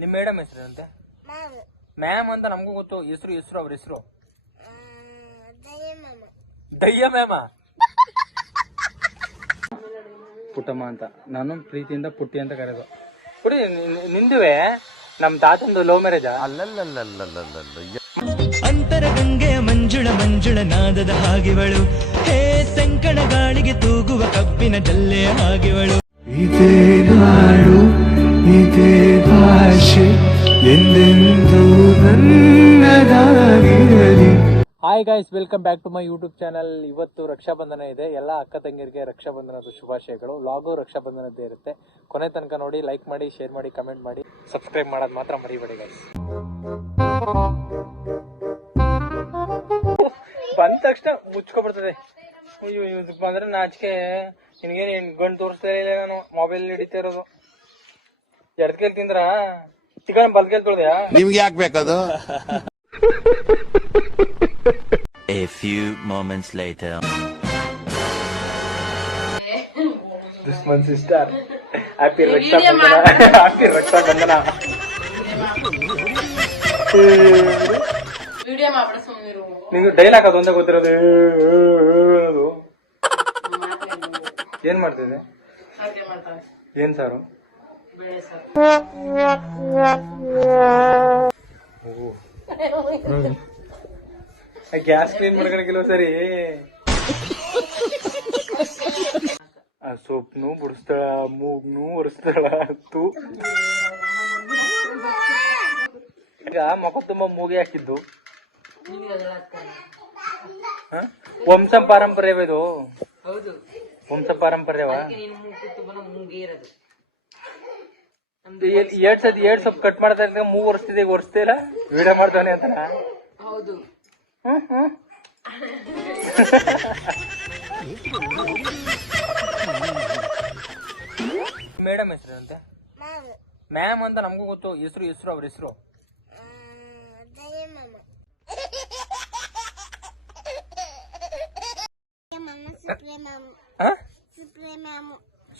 ನಿಮ್ಮ madam ಹೆಸರೇನಂತೆ? Ma'am ಅಂತ ನಮಗೂ ಗೊತ್ತು. ಹೆಸರು ಅವ್ರ ಹೆಸರು ದಯ್ಯ ಮ್ಯಾಮ. ಪುಟ್ಟಮ್ಮ ಅಂತ ನಾನು ಪ್ರೀತಿಯಿಂದ ಪುಟ್ಟಿ ಅಂತ ಕರೆದು. ಪುಡಿ ನಿಂದುವೆ ನಮ್ ತಾತಂದು ಲವ್ ಮ್ಯಾರೇಜ್. ಅಂತರ ಗಂಗೆ ಮಂಜುಳ ಮಂಜುಳ ನಾದದ ಹಾಗೆವಳು, ಹೇ ಸಂಕಣ ಗಾಳಿಗೆ ತೂಗುವ ಕಬ್ಬಿನ ಜಲ್ಲೆ ಹಾಗೆವಳು. ಇದೇ ನಾಡು ಇದೇ ಭಾಷೆ ಎಂದೆಂದೂ ನನ್ನದಾಗಿರಲಿ. Hi guys, welcome back to my YouTube channel. ಇವತ್ತು ರಕ್ಷಾಬಂಧನ ಇದೆ. ಎಲ್ಲ ಅಕ್ಕ ತಂಗಿಯರಿಗೆ ರಕ್ಷಾಬಂಧನದ ಶುಭಾಶಯಗಳು. ವ್ಲಾಗು ರಕ್ಷಾಬಂಧನದ್ದೇ ಇರುತ್ತೆ. ಕೊನೆ ತನಕ ನೋಡಿ, ಲೈಕ್ ಮಾಡಿ, ಶೇರ್ ಮಾಡಿ, ಕಮೆಂಟ್ ಮಾಡಿ, ಸಬ್ಸ್ಕ್ರೈಬ್ ಮಾಡೋದು ಮಾತ್ರ ಮರಿಬೇಡಿ ಗಾಯ್ಸ್. ಬಂದ ತಕ್ಷಣ ಮುಚ್ಕೊಬಿಡ್ತದೆ. ಬಂದ್ರೆ ನಾಚಿಕೆ. ನಿನ್ಗೇನು ಗಂಡು ತೋರಿಸ್ತಾ ಇಲ್ಲ, ನಾನು ಮೊಬೈಲ್ ಹಿಡಿತಾ ಇರೋದು. ಎಡ್ ಕೇಳಿ ತಿಂದ್ರ ಚಿಕನ್ ಬಲ್ ಕೇಳಿ ತೊಳ್ದ್ಯಾ? ನಿಮ್ಗೆ ಯಾಕೆ ಬೇಕದು? A few moments later. This month's sister. Happy Rakshabandhana. Happy Rakshabandhana. Video ಮಾಡ್ಬಿಡ ಸುಮ್ಮನಿರು. ನಿಂಗೆ ಡೈಲಾಗ್ ಅದು ಒಂದೇ ಗೊತ್ತಿರೋದು. ಏನ್ ಮಾಡ್ತಿದ್ದೆ? ಏನ್ ಸಾರು? ಬೇಳೆ ಸಾರು. ಗ್ಯಾಸ್ ಕ್ಲೀನ್ ಮಾಡ್ಕೊಳಕಿಲ್ವ ಸರಿ? ಆ ಸೊಪ್ನು ಬಿಡಿಸ್ತಾಳ, ಮೂಗ್ನು ಒರೆಸ್ತಾಳ. ಈಗ ಮಗ ತುಂಬಾ ಮೂಗಿ ಹಾಕಿದ್ದು ವಂಶ ಪಾರಂಪರ್ಯವ ಇದು. ಹೌದು, ವಂಶ ಪಾರಂಪರ್ಯವ. ಮೂಗಿರೋದು ಎರಡ್ ಸೊಪ್ಪು ಕಟ್ ಮಾಡ್ತಾ ಮೂಗ್ ಒರೆಸ್ತಿದ್ದೆ, ಈಗ ಒರೆಸ್ತಾ ಇಲ್ಲ. ವಿಡಿಯೋ ಮಾಡ್ತಾನೆ ಅಂತ. ಹೌದು. ಮೇಡಮ್ ಹೆಸರೇನಂತೆ? ಮ್ಯಾಮ್ ಅಂತ ನಮಗೂ ಗೊತ್ತು. ಹೆಸರು ಅವ್ರ ಹೆಸರು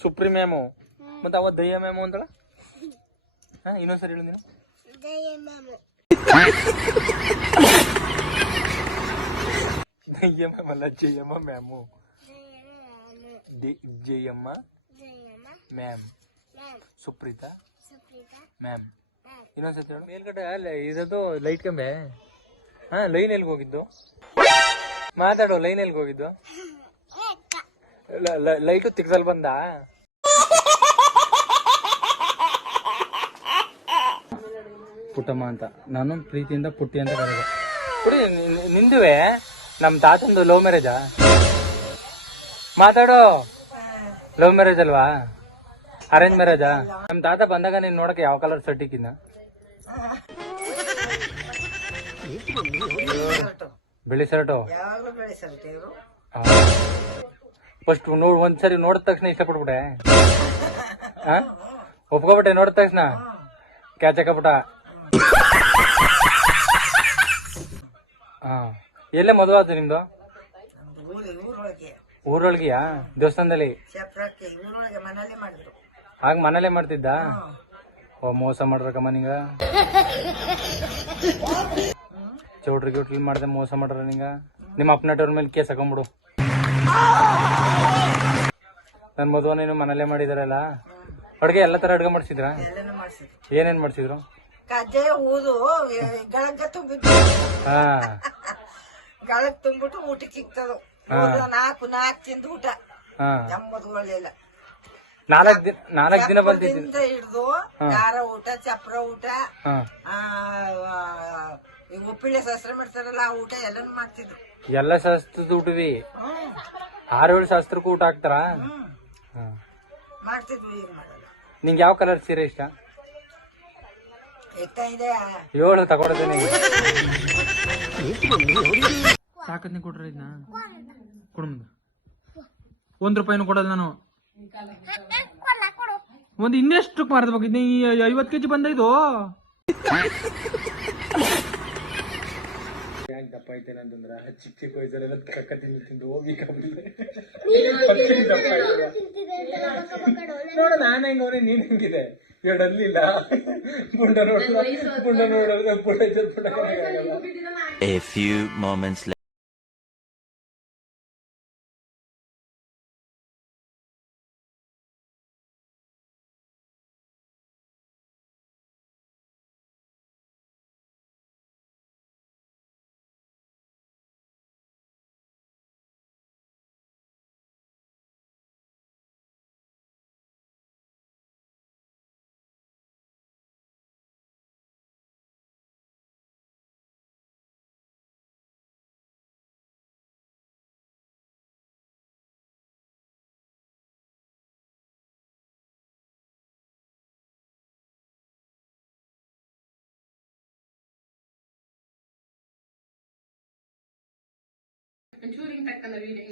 ಸುಪ್ರೀಂ ಮ್ಯಾಮು. ಮತ್ತೆ ಅವ ದಯ್ಯ ಮ್ಯಾಮು ಅಂತಳ. ಇನ್ನೊಂದ್ಸರಿ ಹೇಳು ನೀನು. ದಯ್ಯಮ್ಮ ಅಲ್ಲ, Jayamma ma'am. Jayamma ma'am. Supreetha ma'am. ಇನ್ನೊಂದ್ಸತಿ ಹೇಳು. ಮೇಲ್ಗಡೆ ಅಲ್ಲ ಇದದು ಲೈಟ್ ಕಂಬೆ. ಲೈನ್ ಎಲ್ಗೆ ಹೋಗಿದ್ದು? ಮಾತಾಡೋ. ಲೈನ್ ಎಲ್ಗೆ ಹೋಗಿದ್ದು? ಲೈಟು ತಿಕ್ಸಲ್ ಬಂದ. ಪುಟ್ಟಮ್ಮ ಅಂತ ನಾನು ಪ್ರೀತಿಯಿಂದ ಪುಟ್ಟಿ ಅಂತ ಕರೆದು. ಪುಡಿ ನಿಂದುವೆ ನಮ್ ತಾತಂದು ಲವ್ ಮ್ಯಾರೇಜಾ? ಮಾತಾಡೋ. ಲವ್ ಮ್ಯಾರೇಜ್ ಅಲ್ವಾ? ಅರೇಂಜ್ ಮ್ಯಾರೇಜಾ? ನಮ್ ತಾತ ಬಂದಾಗ ನೀನ್ ನೋಡಕ್ಕೆ ಯಾವ ಕಲರ್ ಶರ್ಟ್ ಇಕ್ಕಿದ್ನ? ಬಿಳಿ ಶರ್ಟು. ಫಸ್ಟ್ ಒಂದ್ಸರಿ ನೋಡಿದ ತಕ್ಷಣ ಇಷ್ಟಪಟ್ಬಿಟ್ಟೆ. ಒಪ್ಕೊಬಿಟ್ಟೆ ನೋಡಿದ ತಕ್ಷಣ ಕ್ಯಾಚ್ ಹಾಕಬಿಟ್ಟ. ಎಲ್ಲೇ ಮದುವೆ ಆಯ್ತು ನಿಮ್ದು? ಊರೊಳಗಿಯಾ? ದೇವಸ್ಥಾನದಲ್ಲಿ? ಹಾಗ ಮನೇಲೆ ಮಾಡ್ತಿದ್ದ? ಓ, ಮೋಸ ಮಾಡ್ರಕಮ್ಮ ನಿಂಗ. ಚೌಟ್ರಿ ಗಿಟ್ರಿ ಮಾಡ್ದೆ ಮೋಸ ಮಾಡ್ರ ನಿಂಗ. ನಿಮ್ಮ ಅಪ್ಪನಟವ್ರ ಮೇಲೆ ಕೇಸ್ ಹಾಕೊಂಡ್ಬಿಡು. ನನ್ ಮದುವೆ ನೀನು ಮನೇಲೆ ಮಾಡಿದಾರಲ್ಲ. ಅಡ್ಗೆ ಎಲ್ಲಾ ತರ ಅಡ್ಗೆ ಮಾಡ್ಸಿದ್ರ? ಏನೇನ್ ಮಾಡ್ಸಿದ್ರು? ಗಳಕ್ ತುಂಬಿಟ್ಟು ಊಟಕ್ಕೆ ಇಕ್ತದು. ನಾಲ್ಕು ತಿಂದು ಊಟ ಮದುವೆಲ್ಲ 4 ದಿನ ಬಂದಿದ್ದ ಹಿಡ್ದು ಖಾರ ಊಟ, ಚಪ್ರ ಊಟ, ಉಪ್ಪಿಳೆ ಶಾಸ್ತ್ರ ಮಾಡ್ತಾರಲ್ಲ ಆ ಊಟ ಎಲ್ಲಾನು ಮಾಡ್ತಿದ್ರು. ಎಲ್ಲ ಶಾಸ್ತ್ರದ ಊಟವಿ? 6-7 ಶಾಸ್ತ್ರಕ್ಕೂ ಊಟ ಹಾಕ್ತಾರ? ಮಾಡ್ತಿದ್ವಿ. ಈಗ ಮಾಡಲ್ಲ. ನಿಂಗೆ ಯಾವ ಕಲರ್ ಸೀರೆ ಇಷ್ಟ? ಹೇಳು, ತಗೊಳ್ತೇನೆ. ಸಾಕತ್ನಿ ಕೊಟ್ರ ಇದನ್ನ ಕೊಡ್ಮಂದು. ₹1 ಕೊಡಲ್ಲ ನಾನು. ಒಂದು ಇನ್ನೆಷ್ಟು ಮಾರಬೇಕು? 50 kg ಬಂದ ಇದು. ಯಾಕೆ ದಪ್ಪ ಐತೇನೆ ಅಂತಂದ್ರ ಚಿಕ್ಕ ಚಿಕ್ಕ ವಯಸ್ಸಲ್ಲೆಲ್ಲ ಕಕ್ಕ ತಿಂದು ಹೋಗಿ ನೋಡ ನಾನ್ ಹೆಂಗ ಅವ್ರೆ ನೀನ್ ಹೆಂಗಿದೆ ಎರಡಲ್ಲಿಲ್ಲ ಪುಂಡ ನೋಡೋದು ಪುಂಡ A few moments later.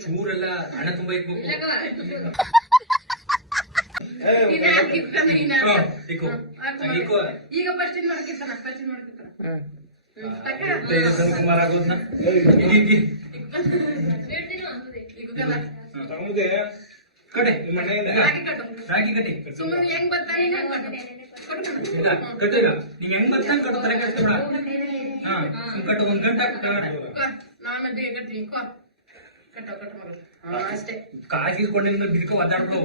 ಚೂರೆಲ್ಲ ಹಣ ತುಂಬಾ ಈಗ ಫಸ್ಟ್ ಮಾಡ್ಕಿರ್ತಾನ ಕುಮಾರ್ ಆಗೋದ್ನ ಕಡೆ ರಾಗಿ ಕಟ್ಟಿ ಸುಮ್ಮನೆ ಹೆಂಗ್ ಬರ್ತಾನೆ ಕಟ್ಟಿಲ್ಲ ನೀವ್ ಹೆಂಗ್ ಬರ್ತಾನೆ ಕಟ್ಟೋತಾರೆ ಕಷ್ಟ ಹಾ ಕಟ್ಟು 1 ಗಂಟೆ ನಾನು ಕಟ್ತೀನಿ ಕಟ್ಟ ಮಗ ಅಷ್ಟೇ ಕಾಯಿಸ್ಕೊಂಡು ಬಿಡ್ಕೊ ಒದ್ದಾಡ್ಬಿಡು